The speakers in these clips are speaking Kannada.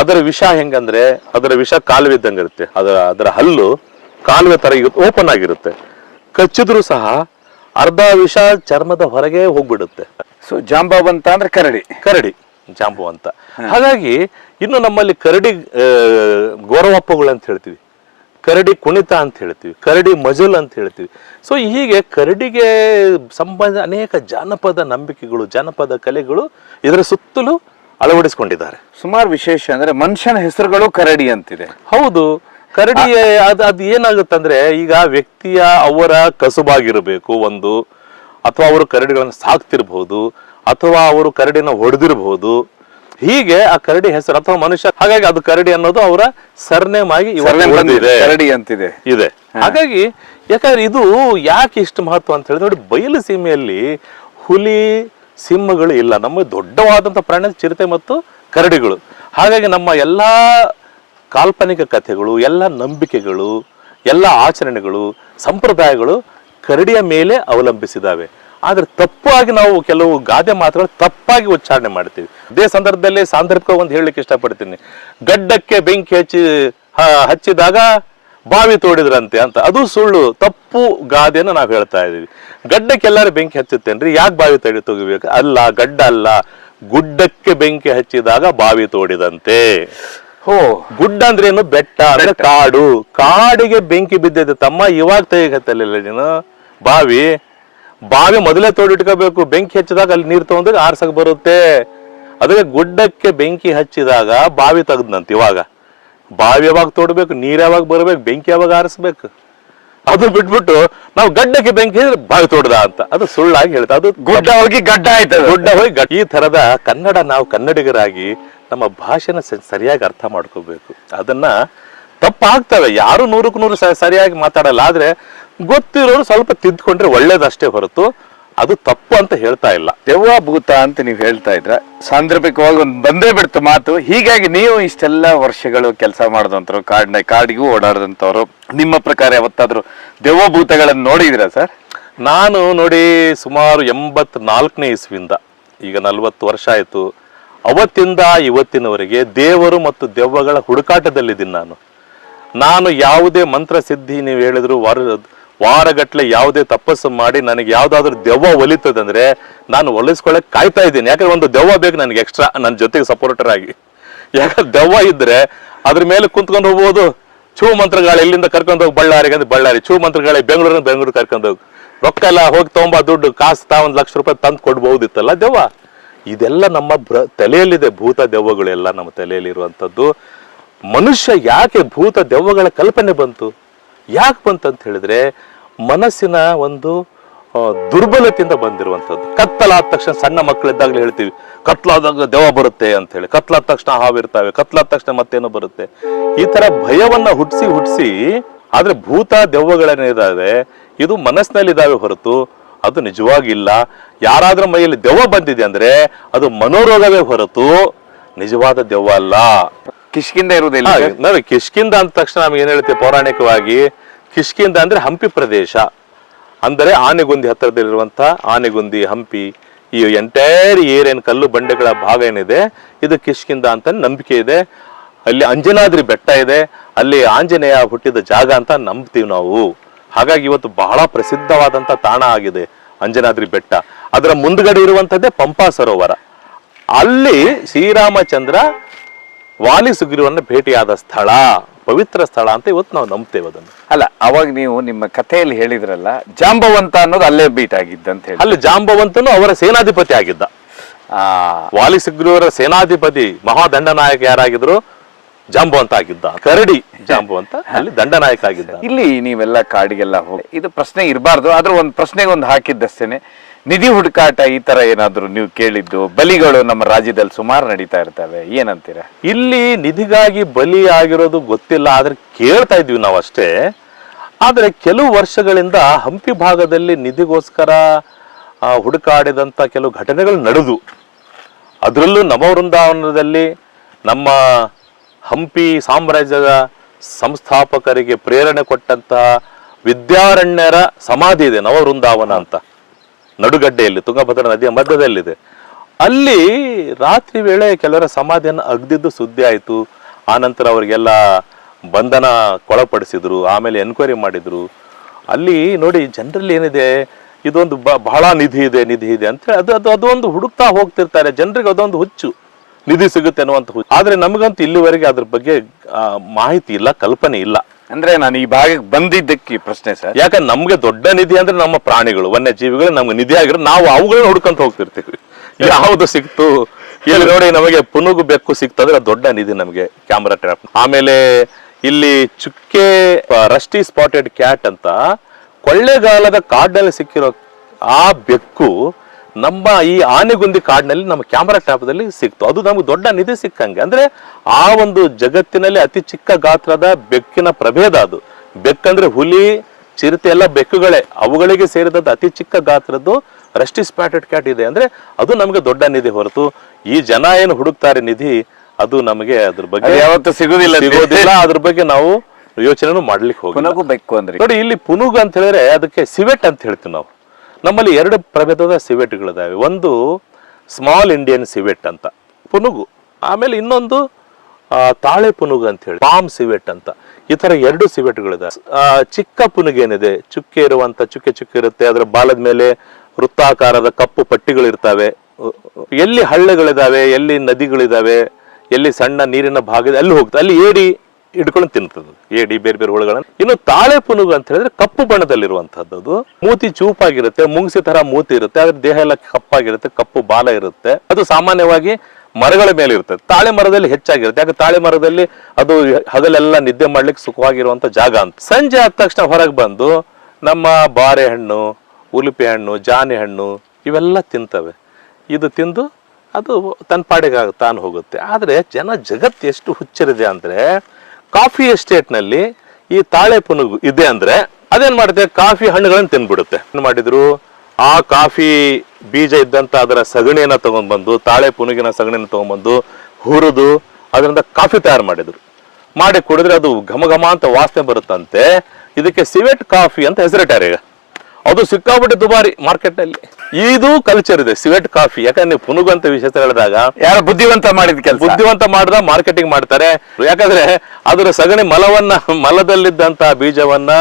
ಅದರ ವಿಷ ಹೆಂಗಂದ್ರೆ ಅದರ ವಿಷ ಕಾಲುವೆ ಇದ್ದಂಗೆ ಇರುತ್ತೆ. ಅದರ ಹಲ್ಲು ಕಾಲುವೆ ತರ ಓಪನ್ ಆಗಿರುತ್ತೆ. ಕಚ್ಚಿದ್ರು ಸಹ ಅರ್ಧ ವಿಷ ಚರ್ಮದ ಹೊರಗೆ ಹೋಗ್ಬಿಡುತ್ತೆ. ಸೊ ಜಾಂಬವಂತ ಅಂದ್ರೆ ಕರಡಿ ಜಾಂಬವಂತ. ಹಾಗಾಗಿ ಇನ್ನು ನಮ್ಮಲ್ಲಿ ಕರಡಿ ಗೋರವಪ್ಪಗಳು ಅಂತ ಹೇಳ್ತೀವಿ, ಕರಡಿ ಕುಣಿತ ಅಂತ ಹೇಳ್ತೀವಿ, ಕರಡಿ ಮಜಲ್ ಅಂತ ಹೇಳ್ತೀವಿ. ಸೊ ಹೀಗೆ ಕರಡಿಗೆ ಸಂಬಂಧ ಅನೇಕ ಜಾನಪದ ನಂಬಿಕೆಗಳು, ಜಾನಪದ ಕಲೆಗಳು ಇದರ ಸುತ್ತಲೂ ಅಳವಡಿಸಿಕೊಂಡಿದ್ದಾರೆ. ಸುಮಾರು ವಿಶೇಷ ಅಂದ್ರೆ ಮನುಷ್ಯನ ಹೆಸರುಗಳು ಕರಡಿ ಅಂತಿದೆ. ಹೌದು, ಕರಡಿ ಅದು ಏನಾಗುತ್ತಂದ್ರೆ ಈಗ ವ್ಯಕ್ತಿಯ ಅವರ ಕಸುಬಾಗಿರಬೇಕು ಒಂದು, ಅಥವಾ ಅವರು ಕರಡಿಗಳನ್ನು ಸಾಕ್ತಿರ್ಬಹುದು, ಅಥವಾ ಅವರು ಕರಡಿನ ಹೊಡೆದಿರಬಹುದು. ಹೀಗೆ ಆ ಕರಡಿ ಹೆಸರು ಅಥವಾ ಮನುಷ್ಯ, ಹಾಗಾಗಿ ಅದು ಕರಡಿ ಅನ್ನೋದು ಅವರ ಸರ್ನೇಮ್ ಆಗಿ ಕರಡಿ ಅಂತಿದೆ ಇದೆ. ಹಾಗಾಗಿ ಯಾಕಂದ್ರೆ ಇದು ಯಾಕೆ ಇಷ್ಟು ಮಹತ್ವ ಅಂತ ಹೇಳಿದ್ರೆ, ನೋಡಿ, ಬಯಲು ಸೀಮೆಯಲ್ಲಿ ಹುಲಿ ಸಿಂಹಗಳು ಇಲ್ಲ, ನಮ್ಮ ದೊಡ್ಡವಾದಂತ ಪ್ರಾಣಿ ಚಿರತೆ ಮತ್ತು ಕರಡಿಗಳು. ಹಾಗಾಗಿ ನಮ್ಮ ಎಲ್ಲಾ ಕಾಲ್ಪನಿಕ ಕಥೆಗಳು, ಎಲ್ಲ ನಂಬಿಕೆಗಳು, ಎಲ್ಲ ಆಚರಣೆಗಳು, ಸಂಪ್ರದಾಯಗಳು ಕರಡಿಯ ಮೇಲೆ ಅವಲಂಬಿಸಿದಾವೆ. ಆದ್ರೆ ತಪ್ಪಾಗಿ ನಾವು ಕೆಲವು ಗಾದೆ ಮಾತುಗಳು ತಪ್ಪಾಗಿ ಉಚ್ಚಾರಣೆ ಮಾಡ್ತೀವಿ. ಇದೇ ಸಂದರ್ಭದಲ್ಲಿ ಸಾಂದರ್ಭಿಕ ಒಂದು ಹೇಳಲಿಕ್ಕೆ ಇಷ್ಟಪಡ್ತೀನಿ. ಗಡ್ಡಕ್ಕೆ ಬೆಂಕಿ ಹಚ್ಚಿದಾಗ ಬಾವಿ ತೋಡಿದ್ರಂತೆ ಅಂತ. ಅದು ಸುಳ್ಳು, ತಪ್ಪು ಗಾದೆಯನ್ನು ನಾವು ಹೇಳ್ತಾ ಇದೀವಿ. ಗಡ್ಡಕ್ಕೆ ಎಲ್ಲರೂ ಬೆಂಕಿ ಹಚ್ಚುತ್ತೇನ್ರಿ, ಯಾಕೆ ಬಾವಿ ತೆಗಿಬೇಕು? ಅಲ್ಲ, ಗಡ್ಡ ಅಲ್ಲ, ಗುಡ್ಡಕ್ಕೆ ಬೆಂಕಿ ಹಚ್ಚಿದಾಗ ಬಾವಿ ತೋಡಿದಂತೆ. ಗುಡ್ಡ ಅಂದ್ರೆ ಏನು? ಬೆಟ್ಟ ಅಂದ್ರೆ ಕಾಡು. ಕಾಡಿಗೆ ಬೆಂಕಿ ಬಿದ್ದಿದೆ ತಮ್ಮ, ಇವಾಗ ತೆಗಿಕತ್ತಲ್ಲ ನೀನು ಬಾವಿ ಮೊದಲೇ ತೋಡಿಟ್ಕೋಬೇಕು. ಬೆಂಕಿ ಹಚ್ಚಿದಾಗ ಅಲ್ಲಿ ನೀರು ತಗೊಂಡ್ರೆ ಆರ್ಸಕ್ ಬರುತ್ತೆ. ಅದಕ್ಕೆ ಗುಡ್ಡಕ್ಕೆ ಬೆಂಕಿ ಹಚ್ಚಿದಾಗ ಬಾವಿ ತೆಗ್ದಂತ. ಇವಾಗ ಬಾವಿ ಯಾವಾಗ ತೋಡ್ಬೇಕು, ನೀರ್ ಯಾವಾಗ ಬರ್ಬೇಕು, ಬೆಂಕಿ ಯಾವಾಗ ಆರಿಸ್ಬೇಕು? ಅದು ಬಿಟ್ಬಿಟ್ಟು ನಾವು ಗಡ್ಡಕ್ಕೆ ಬೆಂಕಿ ಬಾವಿ ತೋಡ್ದ ಅಂತ ಅದು ಸುಳ್ಳಾಗಿ ಹೇಳ್ತಾ, ಅದು ಗುಡ್ಡ ಹೋಗಿ ಗಡ್ಡ ಆಯ್ತು, ಗುಡ್ಡ ಹೋಗಿ ಈ ತರದ ಕನ್ನಡ, ನಾವು ಕನ್ನಡಿಗರಾಗಿ ನಮ್ಮ ಭಾಷೆನ ಸರಿಯಾಗಿ ಅರ್ಥ ಮಾಡ್ಕೋಬೇಕು. ಅದನ್ನ ತಪ್ಪಾಗ್ತವೆ, ಯಾರು 100% ಸರಿಯಾಗಿ ಮಾತಾಡಲ್ಲ. ಆದ್ರೆ ಗೊತ್ತಿರೋರು ಸ್ವಲ್ಪ ತಿದ್ಕೊಂಡ್ರೆ ಒಳ್ಳೇದಷ್ಟೇ ಹೊರತು ಅದು ತಪ್ಪು ಅಂತ ಹೇಳ್ತಾ ಇಲ್ಲ. ದೆವ್ವ ಭೂತ ಅಂತ ನೀವು ಹೇಳ್ತಾ ಇದ್ರ, ಸಾಂದರ್ಭಿಕವಾಗಿ ಒಂದು ಬಂದೇ ಬಿಡ್ತು ಮಾತು. ಹೀಗಾಗಿ ನೀವು ಇಷ್ಟೆಲ್ಲ ವರ್ಷಗಳು ಕೆಲಸ ಮಾಡಿದಂತವ್ರು, ಕಾಡಿಗೂ ಓಡಾಡದಂತವ್ರು, ನಿಮ್ಮ ಪ್ರಕಾರ ಯಾವತ್ತಾದ್ರೂ ದೆವ್ವ ಭೂತಗಳನ್ನು ನೋಡಿದಿರಾ ಸರ್? ನಾನು ನೋಡಿ, ಸುಮಾರು 84ನೇ ಇಸ್ವಿಯಿಂದ ಈಗ 40 ವರ್ಷ ಆಯ್ತು. ಅವತ್ತಿಂದ ಇವತ್ತಿನವರೆಗೆ ದೇವರು ಮತ್ತು ದೆವ್ವಗಳ ಹುಡುಕಾಟದಲ್ಲಿದ್ದೀನಿ ನಾನು ಯಾವುದೇ ಮಂತ್ರ ಸಿದ್ಧಿ ನೀವು ಹೇಳಿದ್ರು ವಾರಗಟ್ಲೆ ಯಾವುದೇ ತಪಸ್ಸು ಮಾಡಿ ನನಗೆ ಯಾವ್ದಾದ್ರು ದೆವ್ವ ಒಲಿತದಂದ್ರೆ ನಾನು ಒಲಿಸ್ಕೊಳಕ್ ಕಾಯ್ತಾ ಇದ್ದೀನಿ. ಯಾಕಂದ್ರೆ ಒಂದು ದೆವ್ವ ಬೇಕು ನನಗೆ ಎಕ್ಸ್ಟ್ರಾ, ನನ್ನ ಜೊತೆಗೆ ಸಪೋರ್ಟರ್ ಆಗಿ. ಯಾಕಂದ್ರೆ ದೆವ್ವ ಇದ್ರೆ ಅದ್ರ ಮೇಲೆ ಕುಂತ್ಕೊಂಡು ಹೋಗ್ಬೋದು. ಚೂ ಮಂತ್ರಗಾಳಿ ಇಲ್ಲಿಂದ ಕರ್ಕೊಂಡು ಹೋಗಿ ಬಳ್ಳಾರಿಗೆ ಅಂದ್ರೆ ಬಳ್ಳಾರಿ, ಚೂ ಮಂತ್ರಗಾಳಿ ಬೆಂಗಳೂರು ಕರ್ಕೊಂಡು ಹೋಗಿ, ರೊಕ್ಕ ಎಲ್ಲ ಹೋಗಿ ತಗೊಂಬ, ದುಡ್ಡು ಕಾಸು ಒಂದು ₹1,00,000 ತಂದು ಕೊಡ್ಬಹುದಿತ್ತಲ್ಲ ದೆವ್ವ. ಇದೆಲ್ಲ ನಮ್ಮ ತಲೆಯಲ್ಲಿದೆ. ಭೂತ ದೆವ್ವಗಳೆಲ್ಲ ನಮ್ಮ ತಲೆಯಲ್ಲಿ ಇರುವಂತದ್ದು. ಮನುಷ್ಯ ಯಾಕೆ ಭೂತ ದೆವ್ವಗಳ ಕಲ್ಪನೆ ಬಂತು, ಯಾಕೆ ಬಂತಂತ ಹೇಳಿದ್ರೆ ಮನಸ್ಸಿನ ಒಂದು ದುರ್ಬಲತೆಯಿಂದ ಬಂದಿರುವಂತದ್ದು. ಕತ್ತಲಾದ ತಕ್ಷಣ, ಸಣ್ಣ ಮಕ್ಕಳಿದ್ದಾಗಲೇ ಹೇಳ್ತೀವಿ ಕತ್ಲಾದಾಗ ದೆವ್ವ ಬರುತ್ತೆ ಅಂತ ಹೇಳಿ, ಕತ್ಲಾದ ತಕ್ಷಣ ಹಾವಿರ್ತಾವೆ, ಕತ್ಲಾದ ತಕ್ಷಣ ಮತ್ತೇನೋ ಬರುತ್ತೆ. ಈ ತರ ಭಯವನ್ನ ಹುಟ್ಟಿಸಿ ಆದ್ರೆ ಭೂತ ದೆವ್ವಗಳೇನಿದಾವೆ ಇದು ಮನಸ್ಸಿನಲ್ಲಿ ಇದಾವೆ ಹೊರತು ಅದು ನಿಜವಾಗಿಲ್ಲ. ಯಾರಾದ್ರೂ ಮೈಯಲ್ಲಿ ದೆವ್ವ ಬಂದಿದೆ ಅಂದ್ರೆ ಅದು ಮನೋರೋಗವೇ ಹೊರತು ನಿಜವಾದ ದೆವ್ವ ಅಲ್ಲ. ಕಿಷ್ಕಿಂದ ಇರುವುದಿಲ್ಲ. ನೋಡಿ, ಕಿಷ್ಕಿಂದ ಅಂದ ತಕ್ಷಣ ನಮ್ಗೆ ಏನ್ ಹೇಳ್ತೀವಿ ಪೌರಾಣಿಕವಾಗಿ, ಕಿಷ್ಕಿಂದ ಅಂದ್ರೆ ಹಂಪಿ ಪ್ರದೇಶ, ಅಂದರೆ ಆನೆಗುಂದಿ ಹತ್ತಿರದಲ್ಲಿರುವಂತ ಆನೆಗುಂದಿ, ಹಂಪಿ, ಈ ಎಂಟೈರ್ ಏರಿಯನ್ ಕಲ್ಲು ಬಂಡೆಗಳ ಭಾಗ ಏನಿದೆ ಇದು ಕಿಷ್ಕಿಂದ ಅಂತ ನಂಬಿಕೆ ಇದೆ. ಅಲ್ಲಿ ಅಂಜನಾದ್ರಿ ಬೆಟ್ಟ ಇದೆ, ಅಲ್ಲಿ ಆಂಜನೇಯ ಹುಟ್ಟಿದ ಜಾಗ ಅಂತ ನಂಬ್ತೀವಿ ನಾವು. ಹಾಗಾಗಿ ಇವತ್ತು ಬಹಳ ಪ್ರಸಿದ್ಧವಾದಂತ ತಾಣ ಆಗಿದೆ ಅಂಜನಾದ್ರಿ ಬೆಟ್ಟ. ಅದರ ಮುಂದ್ಗಡೆ ಇರುವಂತದ್ದೇ ಪಂಪಾ ಸರೋವರ. ಅಲ್ಲಿ ಶ್ರೀರಾಮಚಂದ್ರ ವಾಲಿ ಸುಗ್ರೀವನ್ನ ಭೇಟಿಯಾದ ಸ್ಥಳ, ಪವಿತ್ರ ಸ್ಥಳ ಅಂತ ಇವತ್ತು ನಾವು ನಂಬ್ತೇವೆ ಅದನ್ನು. ಅಲ್ಲ, ಅವಾಗ ನೀವು ನಿಮ್ಮ ಕಥೆಯಲ್ಲಿ ಹೇಳಿದ್ರಲ್ಲ ಜಾಂಬವಂತ ಅನ್ನೋದು ಅಲ್ಲೇ ಬೀಟ್ ಆಗಿದ್ದಂತ ಹೇಳಿ. ಅಲ್ಲಿ ಜಾಂಬವಂತನು ಅವರ ಸೇನಾಧಿಪತಿ ಆಗಿದ್ದ. ವಾಲಿ ಸುಗ್ರೀವರ ಸೇನಾಧಿಪತಿ ಮಹಾದಂಡನಾಯಕ ಯಾರಾಗಿದ್ರು? ಜಾಂಬವಂತ ಆಗಿದ್ದ. ಕರಡಿ ಜಾಂಬವಂತ ಅಲ್ಲಿ ದಂಡನಾಯಕ ಆಗಿದ್ದ. ಇಲ್ಲಿ ನೀವೆಲ್ಲ ಕಾಡಿಗೆಲ್ಲ ಹೋಗಿ, ಇದು ಪ್ರಶ್ನೆ ಇರಬಾರ್ದು, ಆದ್ರೂ ಒಂದು ಪ್ರಶ್ನೆಗೆ ಒಂದು ಹಾಕಿದ್ದಷ್ಟೇನೆ, ನಿಧಿ ಹುಡುಕಾಟ ಈ ತರ ಏನಾದ್ರು ನೀವು ಕೇಳಿದ್ದು? ಬಲಿಗಳು ನಮ್ಮ ರಾಜ್ಯದಲ್ಲಿ ಸುಮಾರು ನಡೀತಾ ಇರ್ತವೆ, ಏನಂತೀರಾ? ಇಲ್ಲಿ ನಿಧಿಗಾಗಿ ಬಲಿ ಆಗಿರೋದು ಗೊತ್ತಿಲ್ಲ, ಆದ್ರೆ ಕೇಳ್ತಾ ಇದ್ವಿ ನಾವು ಅಷ್ಟೇ. ಆದ್ರೆ ಕೆಲವು ವರ್ಷಗಳಿಂದ ಹಂಪಿ ಭಾಗದಲ್ಲಿ ನಿಧಿಗೋಸ್ಕರ ಹುಡುಕಾಡಿದಂತ ಕೆಲವು ಘಟನೆಗಳು ನಡೆದು, ಅದರಲ್ಲೂ ನವವೃಂದಾವನದಲ್ಲಿ ನಮ್ಮ ಹಂಪಿ ಸಾಮ್ರಾಜ್ಯದ ಸಂಸ್ಥಾಪಕರಿಗೆ ಪ್ರೇರಣೆ ಕೊಟ್ಟಂತಹ ವಿದ್ಯಾರಣ್ಯರ ಸಮಾಧಿ ಇದೆ ನವವೃಂದಾವನ ಅಂತ, ನಡುಗಡ್ಡೆಯಲ್ಲಿ ತುಂಗಭದ್ರಾ ನದಿಯ ಮಧ್ಯದಲ್ಲಿದೆ. ಅಲ್ಲಿ ರಾತ್ರಿ ವೇಳೆ ಕೆಲವರ ಸಮಾಧಿಯನ್ನು ಅಗ್ದಿದ್ದು ಸುದ್ದಿ ಆಯ್ತು. ಆನಂತರ ಅವರಿಗೆಲ್ಲ ಬಂಧನಕ್ಕೊಳಪಡಿಸಿದ್ರು, ಆಮೇಲೆ ಎನ್ಕ್ವೈರಿ ಮಾಡಿದ್ರು. ಅಲ್ಲಿ ನೋಡಿ ಜನರಲ್ಲಿ ಏನಿದೆ, ಇದೊಂದು ಬಹಳ ನಿಧಿ ಇದೆ ಅಂತ ಹೇಳಿ ಅದೊಂದು ಹುಡುಕ್ತಾ ಹೋಗ್ತಿರ್ತಾರೆ. ಜನರಿಗೆ ಅದೊಂದು ಹುಚ್ಚು, ನಿಧಿ ಸಿಗುತ್ತೆ ಅನ್ನುವಂತ ಹುಚ್ಚು. ಆದ್ರೆ ನಮಗಂತೂ ಇಲ್ಲಿವರೆಗೆ ಅದ್ರ ಬಗ್ಗೆ ಮಾಹಿತಿ ಇಲ್ಲ, ಕಲ್ಪನೆ ಇಲ್ಲ. ಅಂದ್ರೆ ನಾನು ಈ ಭಾಗಕ್ಕೆ ಬಂದಿದ್ದಕ್ಕೆ ಈ ಪ್ರಶ್ನೆ ಸರ್. ಯಾಕಂದ್ರೆ ನಮ್ಗೆ ದೊಡ್ಡ ನಿಧಿ ಅಂದ್ರೆ ನಮ್ಮ ಪ್ರಾಣಿಗಳು, ವನ್ಯಜೀವಿಗಳು ನಮ್ಗೆ ನಿಧಿ ಆಗಿರೋ ನಾವು ಅವುಗಳನ್ನ ಹುಡ್ಕೊಂತ ಹೋಗ್ತಿರ್ತೀವಿ. ಯಾವುದು ಸಿಕ್ತು ಇಲ್ಲಿ ನೋಡಿ, ನಮಗೆ ಪುನುಗು ಬೆಕ್ಕು ಸಿಕ್ತಂದ್ರೆ ದೊಡ್ಡ ನಿಧಿ ನಮಗೆ, ಕ್ಯಾಮ್ರಾ ಟ್ರ್ಯಾಪ್. ಆಮೇಲೆ ಇಲ್ಲಿ ಚುಕ್ಕೆ ರಸ್ಟಿ ಸ್ಪಾಟೆಡ್ ಕ್ಯಾಟ್ ಅಂತ ಕೊಳ್ಳೆಗಾಲದ ಕಾಡಿನಲ್ಲಿ ಸಿಕ್ಕಿರೋ ಆ ಬೆಕ್ಕು ನಮ್ಮ ಈ ಆನೆಗುಂದಿ ಕಾಡಿನಲ್ಲಿ ನಮ್ಮ ಕ್ಯಾಮರಾ ಟ್ಯಾಪ್ದಲ್ಲಿ ಸಿಕ್ತು. ಅದು ನಮ್ಗೆ ದೊಡ್ಡ ನಿಧಿ ಸಿಕ್ಕಂಗೆ. ಅಂದ್ರೆ ಆ ಒಂದು ಜಗತ್ತಿನಲ್ಲಿ ಅತಿ ಚಿಕ್ಕ ಗಾತ್ರದ ಬೆಕ್ಕಿನ ಪ್ರಭೇದ ಅದು. ಬೆಕ್ಕಂದ್ರೆ ಹುಲಿ, ಚಿರತೆ ಎಲ್ಲ ಬೆಕ್ಕುಗಳೇ, ಅವುಗಳಿಗೆ ಸೇರಿದಂತ ಅತಿ ಚಿಕ್ಕ ಗಾತ್ರದ್ದು ರಸ್ಟಿ ಸ್ಪಾಟೆಡ್ ಕ್ಯಾಟ್ ಇದೆ. ಅಂದ್ರೆ ಅದು ನಮಗೆ ದೊಡ್ಡ ನಿಧಿ ಹೊರತು ಈ ಜನ ಏನು ಹುಡುಕ್ತಾರೆ ನಿಧಿ, ಅದು ನಮಗೆ ಅದ್ರ ಬಗ್ಗೆ ಯಾವತ್ತೂ ಸಿಗೋದಿಲ್ಲ. ಅದ್ರ ಬಗ್ಗೆ ನಾವು ಯೋಚನೆ ಮಾಡ್ಲಿಕ್ಕೆ ಹೋಗಿ. ಪುನಗು ಬೆಕ್ಕು ಅಂದ್ರೆ ನೋಡಿ, ಇಲ್ಲಿ ಪುನುಗು ಅಂತ ಹೇಳಿದ್ರೆ ಅದಕ್ಕೆ ಸಿವೆಟ್ ಅಂತ ಹೇಳ್ತೀವಿ ನಾವು. ನಮ್ಮಲ್ಲಿ 2 ಪ್ರಭೇದದ ಸಿವೆಟ್ಗಳಿದಾವೆ. ಒಂದು ಸ್ಮಾಲ್ ಇಂಡಿಯನ್ ಸಿವೆಟ್ ಅಂತ ಪುನುಗು, ಆಮೇಲೆ ಇನ್ನೊಂದು ತಾಳೆ ಪುನುಗು ಅಂತ ಹೇಳಿ ಪಾಮ್ ಸಿವೆಟ್ ಅಂತ. ಈ ತರ 2 ಸಿವೆಟ್ಗಳಿದಾವೆ. ಚಿಕ್ಕ ಪುನುಗು ಏನಿದೆ, ಚುಕ್ಕೆ ಚುಕ್ಕೆ ಇರುತ್ತೆ. ಅದರ ಬಾಲದ ಮೇಲೆ ವೃತ್ತಾಕಾರದ ಕಪ್ಪು ಪಟ್ಟಿಗಳಿರ್ತಾವೆ. ಎಲ್ಲಿ ಹಳ್ಳಗಳಿದಾವೆ, ಎಲ್ಲಿ ನದಿಗಳಿದಾವೆ, ಎಲ್ಲಿ ಸಣ್ಣ ನೀರಿನ ಭಾಗ ಅಲ್ಲಿ ಹೋಗ್ತದೆ, ಅಲ್ಲಿ ಏಡಿ ಹಿಡ್ಕೊಂಡು ತಿಂತದ್ದು, ಏಡಿ ಬೇರೆ ಬೇರೆ ಹುಳುಗಳನ್ನ. ಇನ್ನು ತಾಳೆ ಪುನುಗು ಅಂತ ಹೇಳಿದ್ರೆ ಕಪ್ಪು ಬಣ್ಣದಲ್ಲಿರುವಂತಹದ್ದು. ಮೂತಿ ಚೂಪಾಗಿರುತ್ತೆ, ಮುಂಗ್ಸಿ ತರ ಮೂತಿ ಇರುತ್ತೆ, ಅದ್ರ ದೇಹ ಎಲ್ಲ ಕಪ್ಪಾಗಿರುತ್ತೆ, ಕಪ್ಪು ಬಾಲ ಇರುತ್ತೆ. ಅದು ಸಾಮಾನ್ಯವಾಗಿ ಮರಗಳ ಮೇಲೆ ಇರ್ತದೆ. ತಾಳೆ ಮರದಲ್ಲಿ ಹೆಚ್ಚಾಗಿರುತ್ತೆ, ಯಾಕೆ ತಾಳೆ ಮರದಲ್ಲಿ ಅದು ಹಗಲೆಲ್ಲ ನಿದ್ದೆ ಮಾಡ್ಲಿಕ್ಕೆ ಸುಖವಾಗಿರುವಂತ ಜಾಗ ಅಂತ. ಸಂಜೆ ಆದ ತಕ್ಷಣ ಹೊರಗೆ ಬಂದು ನಮ್ಮ ಬಾರೆಹಣ್ಣು, ಉಲುಪೆ ಹಣ್ಣು, ಜಾನೆ ಹಣ್ಣು ಇವೆಲ್ಲ ತಿಂತವೆ. ಇದು ತಿಂದು ಅದು ತನ್ನ ಪಾಡಿಗೆ ತಾನು ಹೋಗುತ್ತೆ. ಆದ್ರೆ ಜಗತ್ತು ಎಷ್ಟು ಹುಚ್ಚರಿದೆ ಅಂದ್ರೆ, ಕಾಫಿ ಎಸ್ಟೇಟ್ ನಲ್ಲಿ ಈ ತಾಳೆ ಪುನುಗು ಇದೆ ಅಂದ್ರೆ ಅದೇನ್ ಮಾಡುತ್ತೆ, ಕಾಫಿ ಹಣ್ಣುಗಳನ್ನ ತಿನ್ಬಿಡುತ್ತೆ. ಏನ್ ಮಾಡಿದ್ರು, ಆ ಕಾಫಿ ಬೀಜ ಇದ್ದಂತ ಅದರ ಸಗಣಿಯನ್ನ ತಗೊಂಡ್ಬಂದು, ತಾಳೆ ಪುನುಗಿನ ಸಗಣಿಯನ್ನ ತಗೊಂಡ್ಬಂದು ಹುರಿದು ಅದರಿಂದ ಕಾಫಿ ತಯಾರು ಮಾಡಿದ್ರು. ಮಾಡಿ ಕುಡಿದ್ರೆ ಅದು ಘಮ ಘಮ ಅಂತ ವಾಸನೆ ಬರುತ್ತಂತೆ. ಇದಕ್ಕೆ ಸಿವೆಟ್ ಕಾಫಿ ಅಂತ ಹೆಸರಿಟ್ಟಾರೆ. ಈಗ ಅದು ಸಿಕ್ಕಾಬಿಟ್ಟು ದುಬಾರಿ ಮಾರ್ಕೆಟ್ ನಲ್ಲಿ. ಇದು ಕಲ್ಚರ್ ಇದೆ ಸಿವೆಟ್ ಕಾಫಿ. ಯಾಕಂದ್ರೆ ಪುನುಗು ಅಂತ ವಿಷಯ ಹೇಳಿದಾಗ ಯಾರು ಬುದ್ಧಿವಂತ ಮಾಡಿದ ಕೆಲಸ, ಬುದ್ಧಿವಂತ ಮಾಡಿದ ಮಾರ್ಕೆಟಿಂಗ್ ಮಾಡ್ತಾರೆ. ಯಾಕಂದ್ರೆ ಅದರ ಸಗಣಿ ಮಲದಲ್ಲಿದ್ದಂತ ಬೀಜವನ್ನ